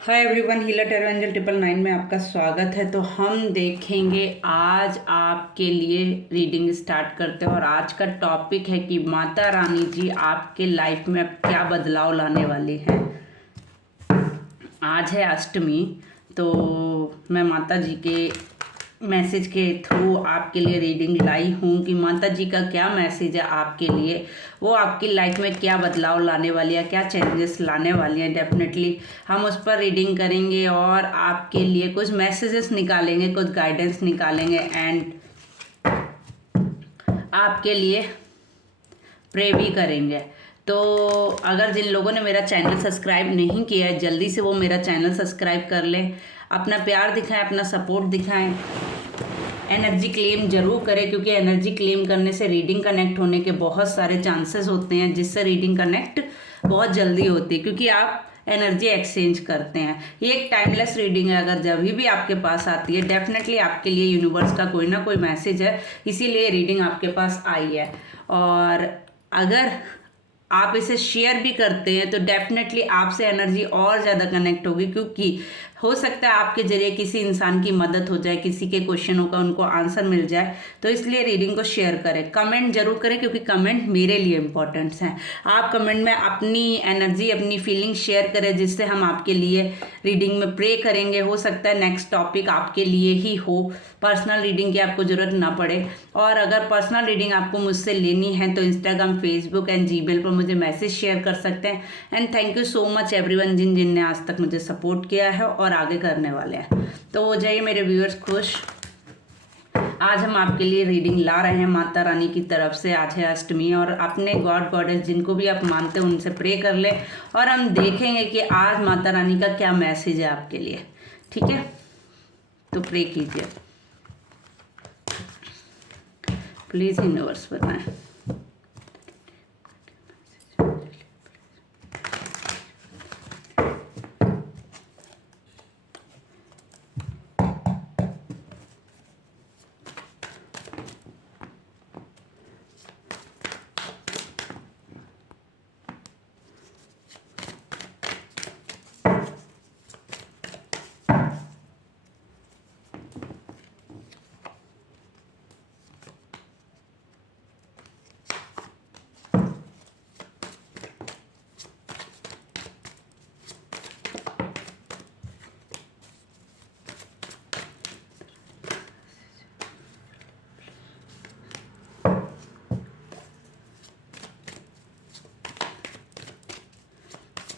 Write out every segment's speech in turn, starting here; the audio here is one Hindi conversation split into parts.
Hi everyone, healer tarot angel 999 में आपका स्वागत है। तो हम देखेंगे आज आपके लिए रीडिंग स्टार्ट करते हैं और आज का टॉपिक है कि माता रानी जी आपके लाइफ में अब क्या बदलाव लाने वाली हैं। आज है अष्टमी, तो मैं माता जी के मैसेज के थ्रू आपके लिए रीडिंग लाई हूँ कि माता जी का क्या मैसेज है आपके लिए, वो आपकी लाइफ में क्या बदलाव लाने वाली है, क्या चेंजेस लाने वाली है। डेफिनेटली हम उस पर रीडिंग करेंगे और आपके लिए कुछ मैसेजेस निकालेंगे, कुछ गाइडेंस निकालेंगे एंड आपके लिए प्रे भी करेंगे। तो अगर जिन लोगों ने मेरा चैनल सब्सक्राइब नहीं किया है, जल्दी से वो मेरा चैनल सब्सक्राइब कर लें, अपना प्यार दिखाएं, अपना सपोर्ट दिखाएं। एनर्जी क्लेम जरूर करें, क्योंकि एनर्जी क्लेम करने से रीडिंग कनेक्ट होने के बहुत सारे चांसेस होते हैं, जिससे रीडिंग कनेक्ट बहुत जल्दी होती है, क्योंकि आप एनर्जी एक्सचेंज करते हैं। ये एक टाइमलेस रीडिंग है, अगर जब भी आपके पास आती है डेफिनेटली आपके लिए यूनिवर्स का कोई ना कोई मैसेज है, इसीलिए रीडिंग आपके पास आई है। और अगर आप इसे शेयर भी करते हैं तो डेफिनेटली आपसे एनर्जी और ज़्यादा कनेक्ट होगी, क्योंकि हो सकता है आपके जरिए किसी इंसान की मदद हो जाए, किसी के क्वेश्चनों का उनको आंसर मिल जाए। तो इसलिए रीडिंग को शेयर करें, कमेंट जरूर करें, क्योंकि कमेंट मेरे लिए इम्पोर्टेंट्स हैं। आप कमेंट में अपनी एनर्जी, अपनी फीलिंग शेयर करें, जिससे हम आपके लिए रीडिंग में प्रे करेंगे। हो सकता है नेक्स्ट टॉपिक आपके लिए ही हो, पर्सनल रीडिंग की आपको ज़रूरत ना पड़े। और अगर पर्सनल रीडिंग आपको मुझसे लेनी है तो इंस्टाग्राम, फेसबुक एंड जीमेल पर मुझे मैसेज शेयर कर सकते हैं। And thank you so much everyone, जिन ने आज तक मुझे सपोर्ट किया है और आगे करने वाले हैं। तो हो जाइए मेरे व्यूअर्स खुश। आज हम आपके लिए रीडिंग ला रहे हैं माता रानी की तरफ से। आज है अष्टमी और अपने गॉड गॉडेस जिनको भी आप मानते हैं उनसे प्रे कर ले, और हम देखेंगे कि आज माता रानी का क्या मैसेज है आपके लिए। ठीक है, तो प्रे कीजिए प्लीज़, यूनिवर्स बताएं।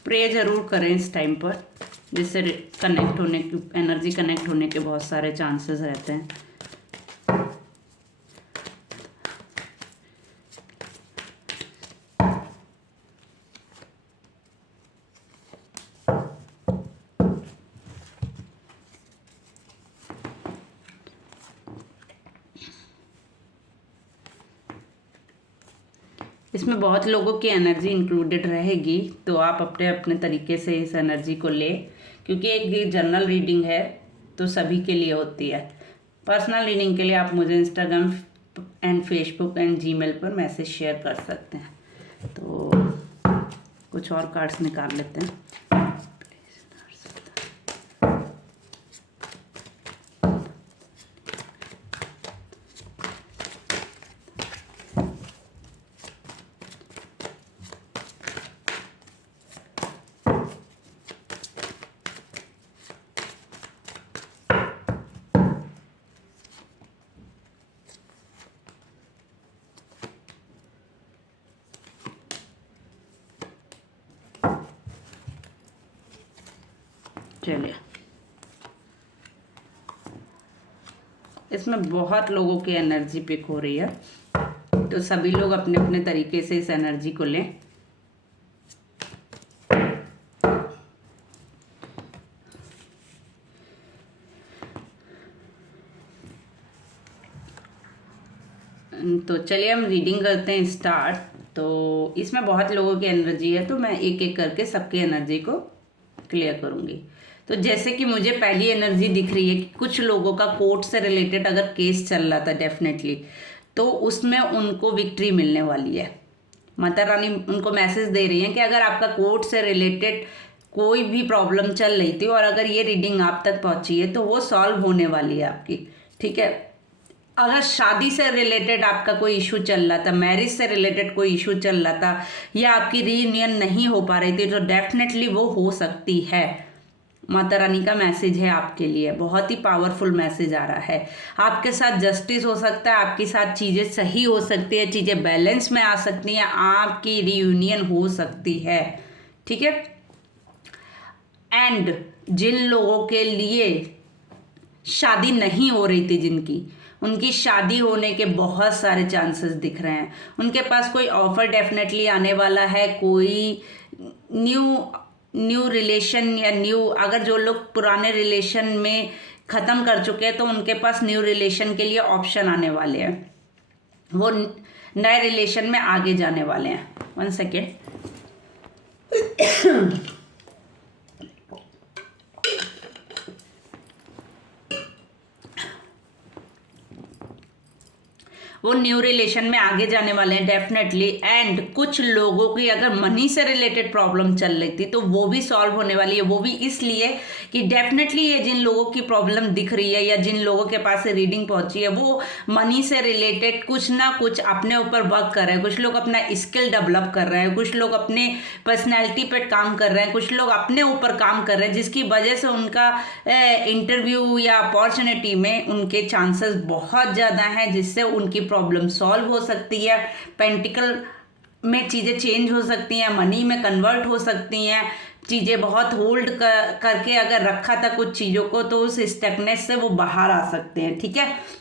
प्रे जरूर करें इस टाइम पर, जिससे कनेक्ट होने की, एनर्जी कनेक्ट होने के बहुत सारे चांसेस रहते हैं। इसमें बहुत लोगों की एनर्जी इंक्लूडेड रहेगी, तो आप अपने अपने तरीके से इस एनर्जी को ले, क्योंकि एक जनरल रीडिंग है तो सभी के लिए होती है। पर्सनल रीडिंग के लिए आप मुझे Instagram and Facebook and Gmail पर मैसेज शेयर कर सकते हैं। तो कुछ और कार्ड्स निकाल लेते हैं। चलिए, इसमें बहुत लोगों की एनर्जी पिक हो रही है, तो सभी लोग अपने अपने तरीके से इस एनर्जी को लें। तो चलिए हम रीडिंग करते हैं स्टार्ट। तो इसमें बहुत लोगों की एनर्जी है, तो मैं एक एक करके सबकी एनर्जी को क्लियर करूंगी। तो जैसे कि मुझे पहली एनर्जी दिख रही है कि कुछ लोगों का कोर्ट से रिलेटेड अगर केस चल रहा था डेफिनेटली, तो उसमें उनको विक्ट्री मिलने वाली है। माता रानी उनको मैसेज दे रही है कि अगर आपका कोर्ट से रिलेटेड कोई भी प्रॉब्लम चल रही थी और अगर ये रीडिंग आप तक पहुंची है तो वो सॉल्व होने वाली है आपकी, ठीक है। अगर शादी से रिलेटेड आपका कोई इशू चल रहा था, मैरिज से रिलेटेड कोई इशू चल रहा था, या आपकी रीयूनियन नहीं हो पा रही थी, तो डेफिनेटली वो हो सकती है। माता रानी का मैसेज है आपके लिए, बहुत ही पावरफुल मैसेज आ रहा है। आपके साथ जस्टिस हो सकता है, आपके साथ चीज़ें सही हो सकती है, चीज़ें बैलेंस में आ सकती हैं, आपकी रीयूनियन हो सकती है, ठीक है। एंड जिन लोगों के लिए शादी नहीं हो रही थी, जिनकी उनकी शादी होने के बहुत सारे चांसेस दिख रहे हैं। उनके पास कोई ऑफर डेफिनेटली आने वाला है, कोई न्यू रिलेशन या अगर जो लोग पुराने रिलेशन में ख़त्म कर चुके हैं तो उनके पास न्यू रिलेशन के लिए ऑप्शन आने वाले हैं, वो नए रिलेशन में आगे जाने वाले हैं। 1 सेकेंड। वो न्यू रिलेशन में आगे जाने वाले हैं डेफिनेटली। एंड कुछ लोगों की अगर मनी से रिलेटेड प्रॉब्लम चल रही थी तो वो भी सॉल्व होने वाली है। वो भी इसलिए कि डेफिनेटली ये जिन लोगों की प्रॉब्लम दिख रही है या जिन लोगों के पास से रीडिंग पहुंची है वो मनी से रिलेटेड कुछ ना कुछ अपने ऊपर वर्क कर रहे हैं। कुछ लोग अपना स्किल डेवलप कर रहे हैं, कुछ लोग अपने पर्सनैलिटी पर काम कर रहे हैं, कुछ लोग अपने ऊपर काम कर रहे हैं, जिसकी वजह से उनका इंटरव्यू या अपॉर्चुनिटी में उनके चांसेस बहुत ज़्यादा हैं, जिससे उनकी प्रॉब्लम सॉल्व हो सकती है। पेंटिकल में चीज़ें चेंज हो सकती हैं, मनी में कन्वर्ट हो सकती हैं। चीज़ें बहुत होल्ड करके अगर रखा था कुछ चीज़ों को तो उस स्टकनेस से वो बाहर आ सकते हैं, ठीक है।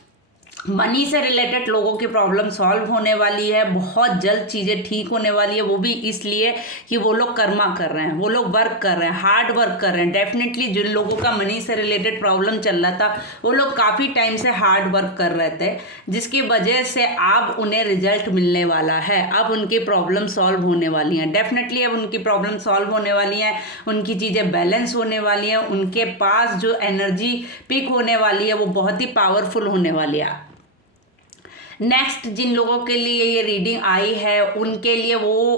मनी से रिलेटेड लोगों की प्रॉब्लम सॉल्व होने वाली है, बहुत जल्द चीज़ें ठीक होने वाली है। वो भी इसलिए कि वो लोग कर्मा कर रहे हैं, वो लोग वर्क कर रहे हैं, हार्ड वर्क कर रहे हैं। डेफिनेटली जिन लोगों का मनी से रिलेटेड प्रॉब्लम चल रहा था वो लोग काफ़ी टाइम से हार्ड वर्क कर रहे थे, जिसकी वजह से अब उन्हें रिजल्ट मिलने वाला है। अब उनकी प्रॉब्लम सॉल्व होने वाली हैं, डेफिनेटली अब उनकी प्रॉब्लम सॉल्व होने वाली हैं, उनकी चीज़ें बैलेंस होने वाली हैं, उनके पास जो एनर्जी पिक होने वाली है वो बहुत ही पावरफुल होने वाली है। नेक्स्ट जिन लोगों के लिए ये रीडिंग आई है उनके लिए वो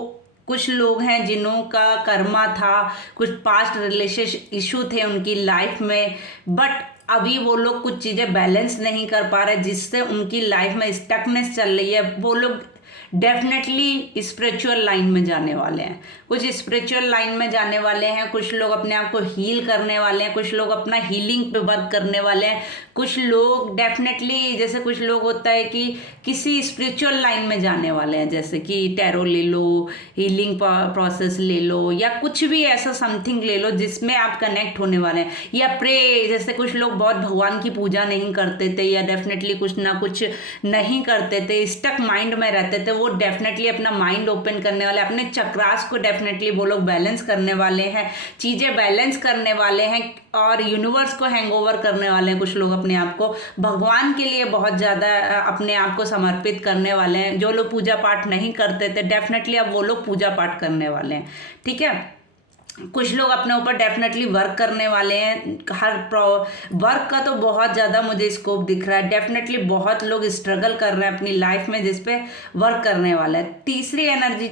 कुछ लोग हैं जिन्हों का कर्मा था, कुछ पास्ट रिलेशनशिप इशू थे उनकी लाइफ में, बट अभी वो लोग कुछ चीज़ें बैलेंस नहीं कर पा रहे, जिससे उनकी लाइफ में स्टकनेस चल रही है। वो लोग डेफिनेटली स्पिरिचुअल लाइन में जाने वाले हैं, कुछ स्पिरिचुअल लाइन में जाने वाले हैं। कुछ लोग अपने आप को हील करने वाले हैं, कुछ लोग अपना हीलिंग पे वर्क करने वाले हैं। कुछ लोग डेफिनेटली, जैसे कुछ लोग होता है कि किसी स्पिरिचुअल लाइन में जाने वाले हैं, जैसे कि टैरो ले लो, हीलिंग प्रोसेस ले लो, या कुछ भी ऐसा समथिंग ले लो जिसमें आप कनेक्ट होने वाले हैं। या प्रे, जैसे कुछ लोग बहुत भगवान की पूजा नहीं करते थे या डेफिनेटली कुछ ना कुछ नहीं करते थे, स्टक माइंड में रहते थे, वो डेफिनेटली अपना माइंड ओपन करने वाले, अपने चक्रास को डेफिनेटली वो लोग बैलेंस करने वाले हैं, चीज़ें बैलेंस करने वाले हैं और यूनिवर्स को हैंगओवर करने वाले हैं। कुछ लोग अपने आप को भगवान के लिए बहुत ज़्यादा अपने आप को समर्पित करने वाले हैं। जो लोग पूजा पाठ नहीं करते थे डेफिनेटली अब वो लोग पूजा पाठ करने वाले हैं, ठीक है। कुछ लोग अपने ऊपर डेफिनेटली वर्क करने वाले हैं। वर्क का तो बहुत ज़्यादा मुझे स्कोप दिख रहा है। डेफिनेटली बहुत लोग स्ट्रगल कर रहे हैं अपनी लाइफ में, जिस पे वर्क करने वाला है। तीसरी एनर्जी,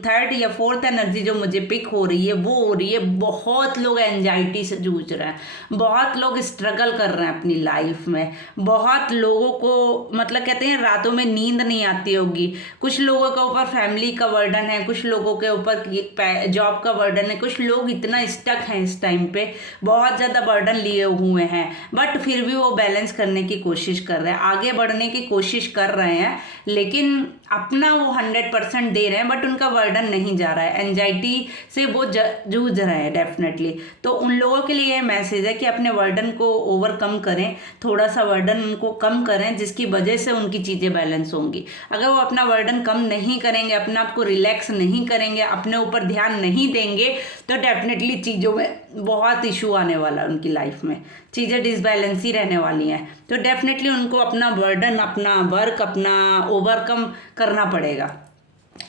थर्ड या फोर्थ एनर्जी जो मुझे पिक हो रही है वो हो रही है बहुत लोग एंजाइटी से जूझ रहे हैं, बहुत लोग स्ट्रगल कर रहे हैं अपनी लाइफ में। बहुत लोगों को मतलब कहते हैं रातों में नींद नहीं आती होगी। कुछ लोगों के ऊपर फैमिली का बर्डन है, कुछ लोगों के ऊपर जॉब का बर्डन है, कुछ लोग इतना स्टक हैं इस टाइम पे, बहुत ज़्यादा बर्डन लिए हुए हैं, बट फिर भी वो बैलेंस करने की कोशिश कर रहे हैं, आगे बढ़ने की कोशिश कर रहे हैं, लेकिन अपना वो 100% दे रहे हैं, बट उनका बर्डन नहीं जा रहा है। एंजाइटी से वो जूझ रहे हैं डेफिनेटली। तो उन लोगों के लिए ये मैसेज है कि अपने बर्डन को ओवरकम करें, थोड़ा सा बर्डन उनको कम करें, जिसकी वजह से उनकी चीज़ें बैलेंस होंगी। अगर वो अपना बर्डन कम नहीं करेंगे, अपने आप को रिलैक्स नहीं करेंगे, अपने ऊपर ध्यान नहीं देंगे, तो डेफिनेटली चीज़ों में बहुत इशू आने वाला है उनकी लाइफ में, चीज़ें डिसबैलेंस ही रहने वाली हैं। तो डेफिनेटली उनको अपना बर्डन, अपना वर्क, अपना ओवरकम करना पड़ेगा।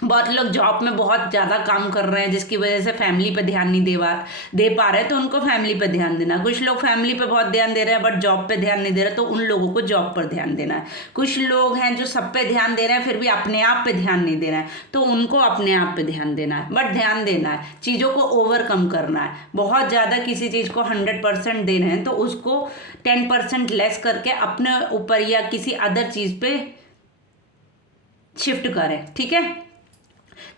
बहुत लोग जॉब में बहुत ज़्यादा काम कर रहे हैं जिसकी वजह से फैमिली पे ध्यान नहीं दे पा रहे, तो उनको फैमिली पे ध्यान देना। कुछ लोग फैमिली पे बहुत ध्यान दे रहे हैं बट जॉब पे ध्यान नहीं दे रहे, तो उन लोगों को जॉब पर ध्यान देना है। कुछ लोग हैं जो सब पे ध्यान दे रहे हैं फिर भी अपने आप पे ध्यान नहीं दे रहे हैं, तो उनको अपने आप पे ध्यान देना है। बट ध्यान देना है, चीज़ों को ओवरकम करना है। बहुत ज़्यादा किसी चीज़ को 100% दे रहे हैं तो उसको 10% लेस करके अपने ऊपर या किसी अदर चीज़ पे शिफ्ट करें, ठीक है।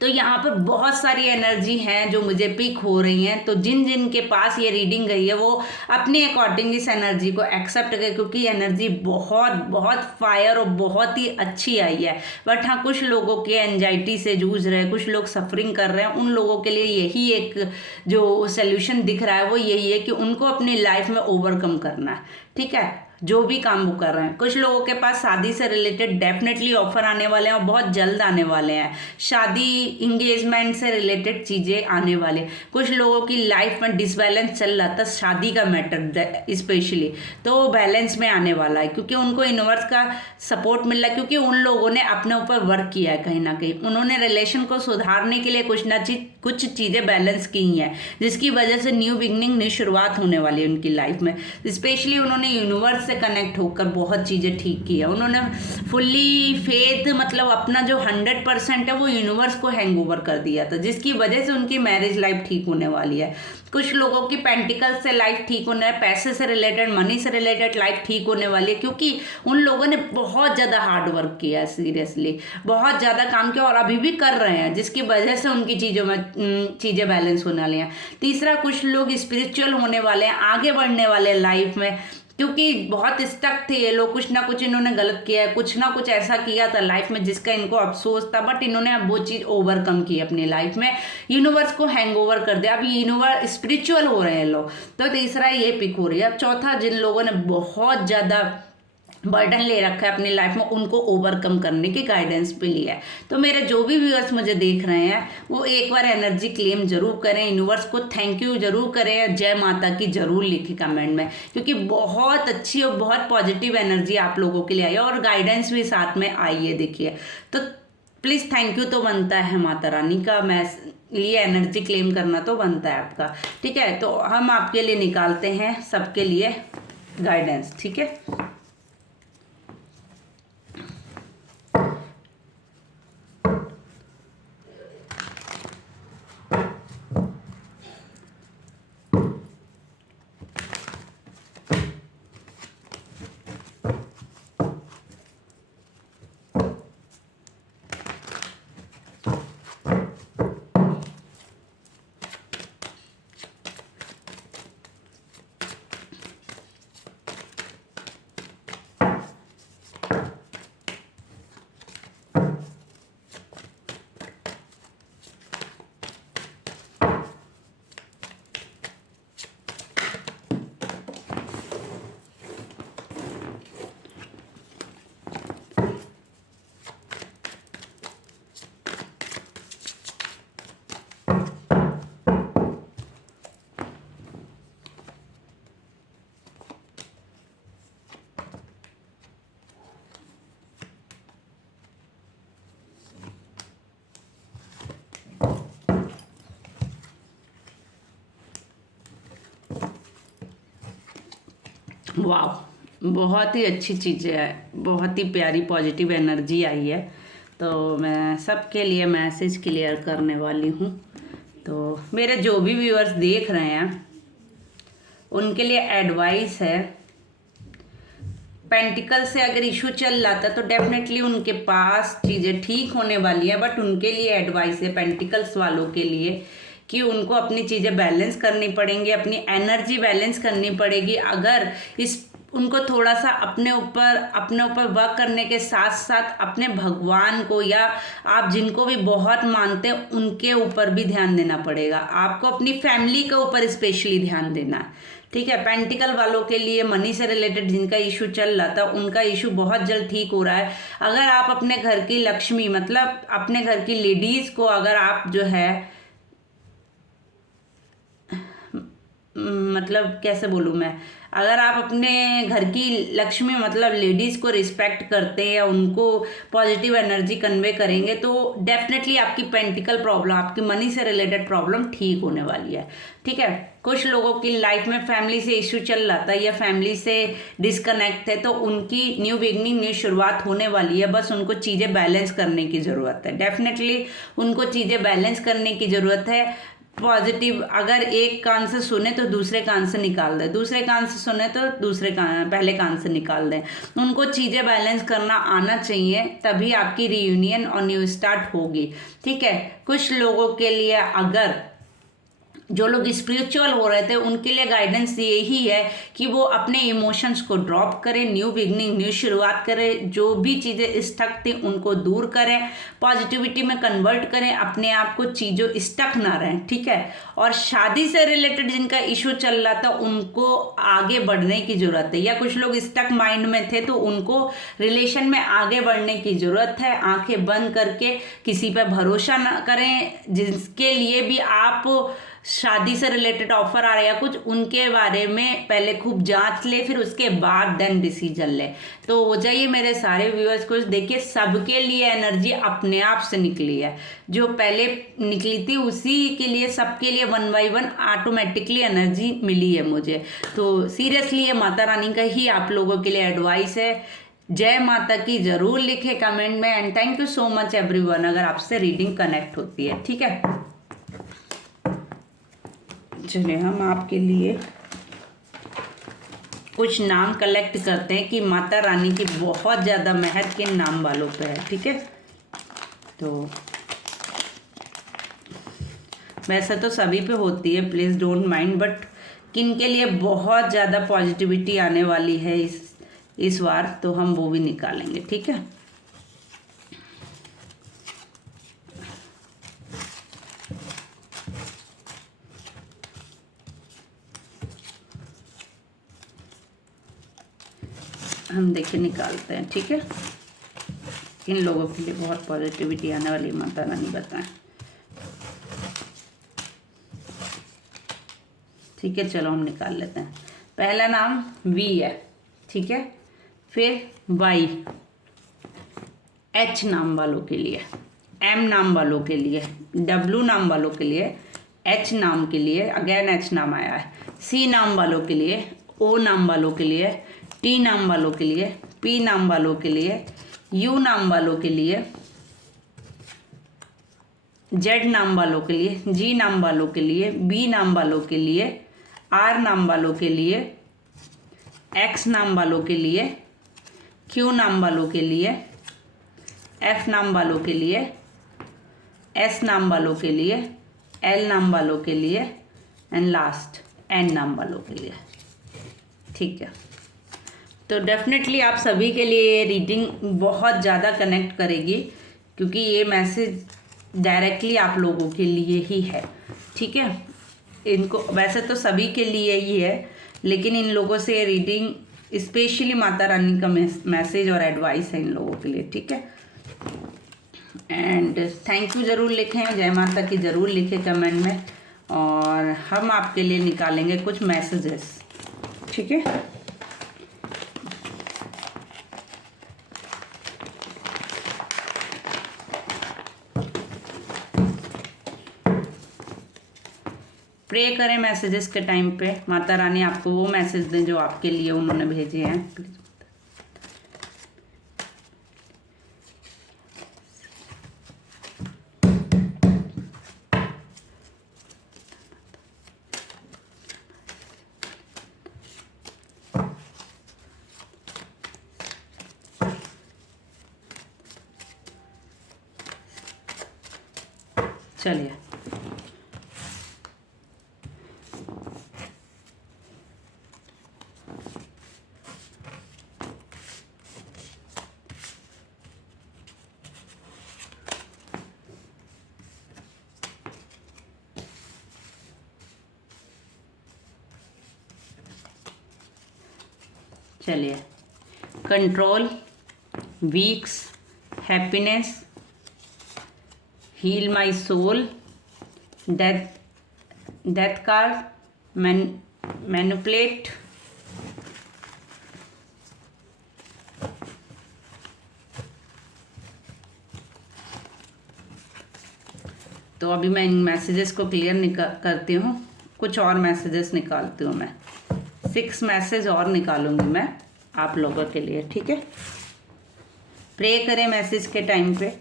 तो यहाँ पर बहुत सारी एनर्जी हैं जो मुझे पिक हो रही हैं, तो जिन जिन के पास ये रीडिंग गई है वो अपने अकॉर्डिंग इस एनर्जी को एक्सेप्ट करें, क्योंकि एनर्जी बहुत बहुत फायर और बहुत ही अच्छी आई है। बट हाँ, कुछ लोगों के एंजाइटी से जूझ रहे हैं, कुछ लोग सफरिंग कर रहे हैं, उन लोगों के लिए यही एक जो सोल्यूशन दिख रहा है वो यही है कि उनको अपनी लाइफ में ओवरकम करना है, ठीक है, जो भी काम वो कर रहे हैं। कुछ लोगों के पास शादी से रिलेटेड डेफिनेटली ऑफर आने वाले हैं और बहुत जल्द आने वाले हैं। शादी इंगेजमेंट से रिलेटेड चीज़ें आने वाले। कुछ लोगों की लाइफ में डिसबैलेंस चल रहा था, शादी का मैटर स्पेशली, तो वो बैलेंस में आने वाला है क्योंकि उनको यूनिवर्स का सपोर्ट मिल रहा है, क्योंकि उन लोगों ने अपने ऊपर वर्क किया है कहीं ना कहीं। उन्होंने रिलेशन को सुधारने के लिए कुछ चीज़ें बैलेंस की हैं, जिसकी वजह से न्यू बिगनिंग, न्यू शुरुआत होने वाली है उनकी लाइफ में। स्पेशली उन्होंने यूनिवर्स से कनेक्ट होकर बहुत चीज़ें ठीक की है। उन्होंने फुल्ली फेथ, मतलब अपना जो 100% है वो यूनिवर्स को हैंग ओवर कर दिया था, जिसकी वजह से उनकी मैरिज लाइफ ठीक होने वाली है। कुछ लोगों की पेंटिकल से लाइफ ठीक होने है, पैसे से रिलेटेड, मनी से रिलेटेड लाइफ ठीक होने वाली है, क्योंकि उन लोगों ने बहुत ज़्यादा हार्ड वर्क किया है, सीरियसली बहुत ज़्यादा काम किया और अभी भी कर रहे हैं, जिसकी वजह से उनकी चीज़ों में चीज़ें बैलेंस होने वाली हैं। तीसरा, कुछ लोग स्पिरिचुअल होने वाले हैं, आगे बढ़ने वाले लाइफ में, क्योंकि बहुत स्टक थे ये लोग। कुछ ना कुछ इन्होंने गलत किया है, कुछ ना कुछ ऐसा किया था लाइफ में जिसका इनको अफसोस था, बट इन्होंने अब वो चीज़ ओवरकम की अपनी लाइफ में, यूनिवर्स को हैंगओवर कर दिया। अब यूनिवर्स स्पिरिचुअल हो रहे हैं लोग। तो तीसरा ये पिक हो रही है। अब चौथा, जिन लोगों ने बहुत ज़्यादा बर्डन ले रखा है अपनी लाइफ में, उनको ओवरकम करने की गाइडेंस पे लिया है। तो मेरे जो भी व्यूअर्स मुझे देख रहे हैं वो एक बार एनर्जी क्लेम जरूर करें, यूनिवर्स को थैंक यू जरूर करें, जय माता की जरूर लिखें कमेंट में, क्योंकि बहुत अच्छी और बहुत पॉजिटिव एनर्जी आप लोगों के लिए आई है और गाइडेंस भी साथ में आई है, देखिए। तो प्लीज़ थैंक यू तो बनता है माता रानी का, मैं लिए एनर्जी क्लेम करना तो बनता है आपका, ठीक है। तो हम आपके लिए निकालते हैं सबके लिए गाइडेंस, ठीक है। वाह, बहुत ही अच्छी चीज़ें है, बहुत ही प्यारी पॉजिटिव एनर्जी आई है। तो मैं सबके लिए मैसेज क्लियर करने वाली हूँ। तो मेरे जो भी व्यूअर्स देख रहे हैं उनके लिए एडवाइस है, पेंटिकल से अगर इशू चल रहा था तो डेफिनेटली उनके पास चीज़ें ठीक होने वाली हैं, बट उनके लिए एडवाइस है पेंटिकल्स वालों के लिए कि उनको अपनी चीज़ें बैलेंस करनी पड़ेंगी, अपनी एनर्जी बैलेंस करनी पड़ेगी। अगर इस उनको थोड़ा सा अपने ऊपर वर्क करने के साथ साथ अपने भगवान को या आप जिनको भी बहुत मानते हैं उनके ऊपर भी ध्यान देना पड़ेगा। आपको अपनी फैमिली के ऊपर स्पेशली ध्यान देना है, ठीक है। पेंटिकल वालों के लिए मनी से रिलेटेड जिनका इशू चल रहा था उनका इशू बहुत जल्द ठीक हो रहा है। अगर आप अपने घर की लक्ष्मी, मतलब अपने घर की लेडीज़ को अगर आप जो है, मतलब कैसे बोलूँ मैं, अगर आप अपने घर की लक्ष्मी मतलब लेडीज़ को रिस्पेक्ट करते हैं या उनको पॉजिटिव एनर्जी कन्वे करेंगे तो डेफिनेटली आपकी पेंटिकल प्रॉब्लम, आपकी मनी से रिलेटेड प्रॉब्लम ठीक होने वाली है। ठीक है, कुछ लोगों की लाइफ में फैमिली से इश्यू चल रहा था या फैमिली से डिस्कनेक्ट है, तो उनकी न्यू बिगनिंग, न्यू शुरुआत होने वाली है। बस उनको चीज़ें बैलेंस करने की ज़रूरत है। डेफिनेटली उनको चीज़ें बैलेंस करने की ज़रूरत है। पॉजिटिव, अगर एक कान से सुने तो दूसरे कान से निकाल दें, दूसरे कान से सुने तो दूसरे कान, पहले कान से निकाल दें। उनको चीज़ें बैलेंस करना आना चाहिए, तभी आपकी रीयूनियन और न्यू स्टार्ट होगी। ठीक है, कुछ लोगों के लिए, अगर जो लोग स्पिरिचुअल हो रहे थे उनके लिए गाइडेंस यही है कि वो अपने इमोशंस को ड्रॉप करें, न्यू बिगनिंग, न्यू शुरुआत करें, जो भी चीज़ें स्टक थी उनको दूर करें, पॉजिटिविटी में कन्वर्ट करें, अपने आप को चीज़ों स्टक ना रहें। ठीक है, और शादी से रिलेटेड जिनका इशू चल रहा था उनको आगे बढ़ने की ज़रूरत है, या कुछ लोग स्टक माइंड में थे तो उनको रिलेशन में आगे बढ़ने की ज़रूरत है। आंखें बंद करके किसी पर भरोसा ना करें, जिसके लिए भी आप शादी से रिलेटेड ऑफर आ रहा है या कुछ, उनके बारे में पहले खूब जांच ले, फिर उसके बाद देन डिसीजन ले। तो हो जाइए मेरे सारे व्यूअर्स को, देखिए सबके लिए एनर्जी अपने आप से निकली है, जो पहले निकली थी उसी के लिए, सबके लिए 1 बाय 1 ऑटोमेटिकली एनर्जी मिली है मुझे। तो सीरियसली ये माता रानी का ही आप लोगों के लिए एडवाइस है। जय माता की जरूर लिखे कमेंट में, and thank you so much everyone अगर आपसे रीडिंग कनेक्ट होती है। ठीक है, चलिए हम आपके लिए कुछ नाम कलेक्ट करते हैं कि माता रानी की बहुत ज़्यादा मेहर किन नाम वालों पे है। ठीक है, तो वैसे तो सभी पे होती है, प्लीज़ डोंट माइंड, बट किन के लिए बहुत ज़्यादा पॉजिटिविटी आने वाली है इस बार, तो हम वो भी निकालेंगे। ठीक है, हम देखिए निकालते हैं। ठीक है, किन लोगों के लिए बहुत पॉजिटिविटी आने वाली माता रानी बताएं। ठीक है, चलो हम निकाल लेते हैं। पहला नाम वी है। ठीक है, फिर वाई, एच नाम वालों के लिए, एम नाम वालों के लिए, डब्ल्यू नाम वालों के लिए, एच नाम के लिए, अगेन एच नाम आया है, सी नाम वालों के लिए, ओ नाम वालों के लिए, टी नाम वालों के लिए, पी नाम वालों के लिए, यू नाम वालों के लिए, जेड नाम वालों के लिए, जी नाम वालों के लिए, बी नाम वालों के लिए, आर नाम वालों के लिए, एक्स नाम वालों के लिए, क्यू नाम वालों के लिए, एफ नाम वालों के लिए, एस नाम वालों के लिए, एल नाम वालों के लिए, एंड लास्ट एन नाम वालों के लिए। ठीक है, तो डेफिनेटली आप सभी के लिए ये रीडिंग बहुत ज़्यादा कनेक्ट करेगी, क्योंकि ये मैसेज डायरेक्टली आप लोगों के लिए ही है। ठीक है, इनको वैसे तो सभी के लिए ही है, लेकिन इन लोगों से ये रीडिंग स्पेशली माता रानी का मैसेज और एडवाइस है इन लोगों के लिए। ठीक है, एंड थैंक यू ज़रूर लिखें, जय माता की ज़रूर लिखें कमेंट में, और हम आपके लिए निकालेंगे कुछ मैसेजेस। ठीक है, प्रे करें मैसेजेस के टाइम पे, माता रानी आपको वो मैसेज दें जो आपके लिए उन्होंने भेजे हैं। चलिए, चलिए, control, weeks, happiness, heal my soul, death card, manipulate, अभी मैं इन मैसेजेस को क्लियर करती हूँ, कुछ और मैसेजेस निकालती हूँ मैं। 6 मैसेज और निकालूंगी मैं आप लोगों के लिए, ठीक है। प्रे करें मैसेज के टाइम पे।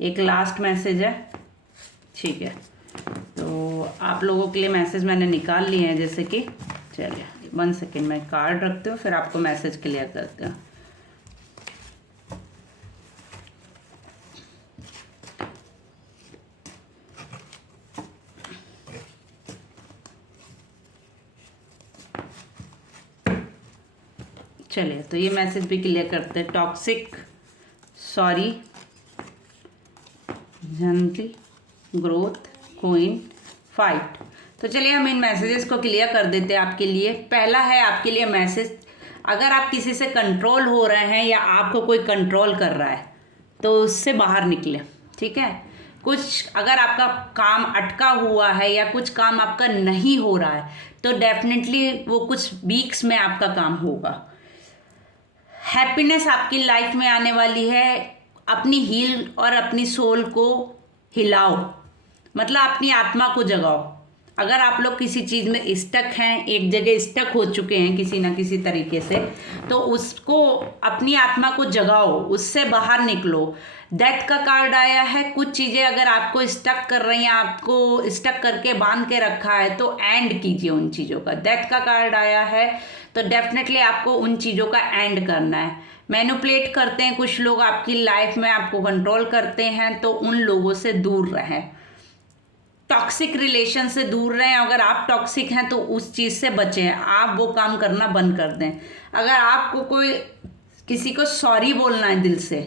एक लास्ट मैसेज है, ठीक है। तो आप लोगों के लिए मैसेज मैंने निकाल लिए हैं, जैसे कि चलिए 1 सेकेंड मैं कार्ड रखती हूँ, फिर आपको मैसेज क्लियर करते हैं। चलिए तो ये मैसेज भी क्लियर करते हैं। टॉक्सिक, सॉरी, जंती, ग्रोथ, क्वीन, फाइट। तो चलिए हम इन मैसेजेस को क्लियर कर देते हैं आपके लिए। पहला है आपके लिए मैसेज, अगर आप किसी से कंट्रोल हो रहे हैं या आपको कोई कंट्रोल कर रहा है तो उससे बाहर निकले, ठीक है। कुछ अगर आपका काम अटका हुआ है या कुछ काम आपका नहीं हो रहा है तो डेफिनेटली वो कुछ वीक्स में आपका काम होगा। हैप्पीनेस आपकी लाइफ में आने वाली है। अपनी हील और अपनी सोल को हिलाओ, मतलब अपनी आत्मा को जगाओ। अगर आप लोग किसी चीज़ में स्टक हैं, एक जगह स्टक हो चुके हैं किसी ना किसी तरीके से, तो उसको, अपनी आत्मा को जगाओ, उससे बाहर निकलो। डेथ का कार्ड आया है। कुछ चीज़ें अगर आपको स्टक कर रही हैं, आपको स्टक करके बांध के रखा है, तो एंड कीजिए उन चीज़ों का। डेथ का कार्ड आया है तो डेफिनेटली आपको उन चीज़ों का एंड करना है। मैनिपुलेट करते हैं कुछ लोग आपकी लाइफ में, आपको कंट्रोल करते हैं, तो उन लोगों से दूर रहें। टॉक्सिक रिलेशन से दूर रहें। अगर आप टॉक्सिक हैं तो उस चीज़ से बचें, आप वो काम करना बंद कर दें। अगर आपको कोई, किसी को सॉरी बोलना है दिल से,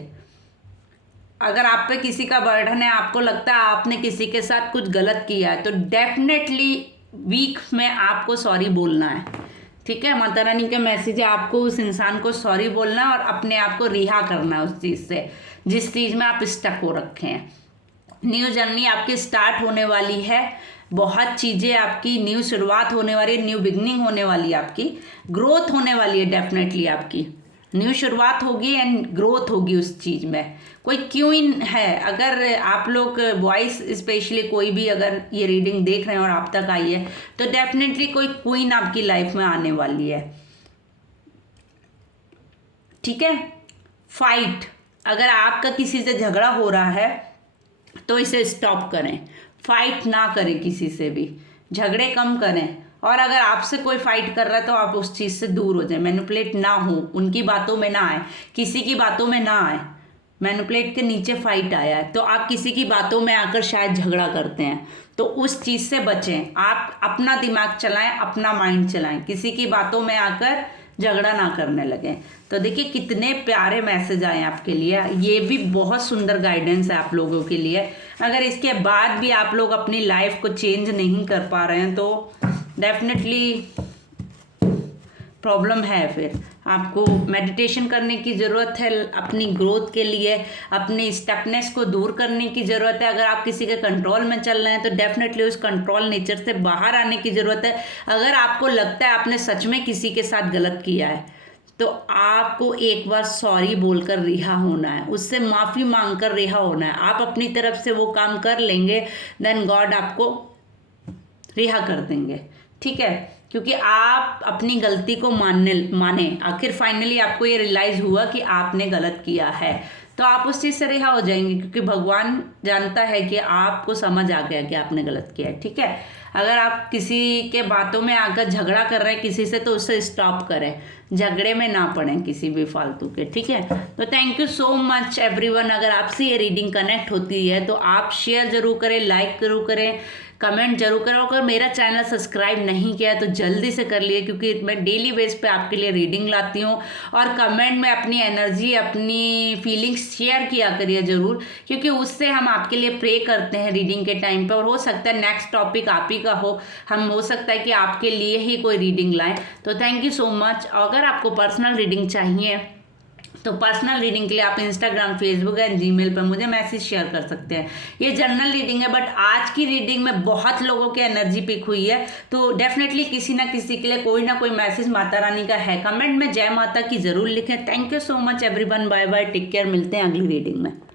अगर आप पे किसी का बर्डन है, आपको लगता है आपने किसी के साथ कुछ गलत किया है, तो डेफिनेटली वीक में आपको सॉरी बोलना है, ठीक है। माता रानी का मैसेज है, आपको उस इंसान को सॉरी बोलना है और अपने आप को रिहा करना है उस चीज़ से जिस चीज़ में आप स्टक हो रखे हैं। न्यू जर्नी आपकी स्टार्ट होने वाली है। बहुत चीज़ें आपकी न्यू शुरुआत होने वाली है, न्यू बिगनिंग होने वाली है, आपकी ग्रोथ होने वाली है। डेफिनेटली आपकी न्यू शुरुआत होगी एंड ग्रोथ होगी उस चीज़ में। कोई क्वीन है, अगर आप लोग बॉयज़ स्पेशली कोई भी अगर ये रीडिंग देख रहे हैं और आप तक आई है, तो डेफिनेटली कोई क्वीन आपकी लाइफ में आने वाली है, ठीक है। फाइट, अगर आपका किसी से झगड़ा हो रहा है तो इसे स्टॉप करें। फाइट ना करें किसी से भी, झगड़े कम करें। और अगर आपसे कोई फाइट कर रहा है तो आप उस चीज़ से दूर हो जाए। मैनिपुलेट ना हो, उनकी बातों में ना आए, किसी की बातों में ना आए। मैनिपुलेट के नीचे फाइट आया है, तो आप किसी की बातों में आकर शायद झगड़ा करते हैं, तो उस चीज़ से बचें। आप अपना दिमाग चलाएं, अपना माइंड चलाएं, किसी की बातों में आकर झगड़ा ना करने लगें। तो देखिए कितने प्यारे मैसेज आए आपके लिए। ये भी बहुत सुंदर गाइडेंस है आप लोगों के लिए। अगर इसके बाद भी आप लोग अपनी लाइफ को चेंज नहीं कर पा रहे हैं तो डेफिनेटली प्रॉब्लम है। फिर आपको मेडिटेशन करने की ज़रूरत है अपनी ग्रोथ के लिए, अपनी स्टकनेस को दूर करने की ज़रूरत है। अगर आप किसी के कंट्रोल में चल रहे हैं तो डेफिनेटली उस कंट्रोल नेचर से बाहर आने की ज़रूरत है। अगर आपको लगता है आपने सच में किसी के साथ गलत किया है तो आपको एक बार सॉरी बोलकर रिहा होना है, उससे माफ़ी मांगकर रिहा होना है। आप अपनी तरफ से वो काम कर लेंगे, देन गॉड आपको रिहा कर देंगे, ठीक है। क्योंकि आप अपनी गलती को माने। आखिर फाइनली आपको ये रियलाइज़ हुआ कि आपने गलत किया है, तो आप उस चीज़ से रिहा हो जाएंगे, क्योंकि भगवान जानता है कि आपको समझ आ गया कि आपने गलत किया है, ठीक है। अगर आप किसी के बातों में आकर झगड़ा कर रहे हैं किसी से, तो उससे स्टॉप करें, झगड़े में ना पड़ें किसी भी फालतू के, ठीक है। तो thank you so much everyone. अगर आपसे ये रीडिंग कनेक्ट होती है तो आप शेयर जरूर करें, लाइक जरूर करें, कमेंट जरूर करें। अगर मेरा चैनल सब्सक्राइब नहीं किया तो जल्दी से कर लिए, क्योंकि मैं डेली बेस पे आपके लिए रीडिंग लाती हूँ। और कमेंट में अपनी एनर्जी, अपनी फीलिंग्स शेयर किया करिए ज़रूर, क्योंकि उससे हम आपके लिए प्रे करते हैं रीडिंग के टाइम पे। और हो सकता है नेक्स्ट टॉपिक आप ही का हो, हम हो सकता है कि आपके लिए ही कोई रीडिंग लाएँ। तो थैंक यू सो मच। अगर आपको पर्सनल रीडिंग चाहिए तो पर्सनल रीडिंग के लिए आप इंस्टाग्राम, फेसबुक एंड जीमेल पर मुझे मैसेज शेयर कर सकते हैं। ये जनरल रीडिंग है, बट आज की रीडिंग में बहुत लोगों की एनर्जी पिक हुई है, तो डेफिनेटली किसी ना किसी के लिए कोई ना कोई मैसेज माता रानी का है। कमेंट में जय माता की जरूर लिखें। Thank you so much everyone, bye bye, take care, मिलते हैं अगली रीडिंग में।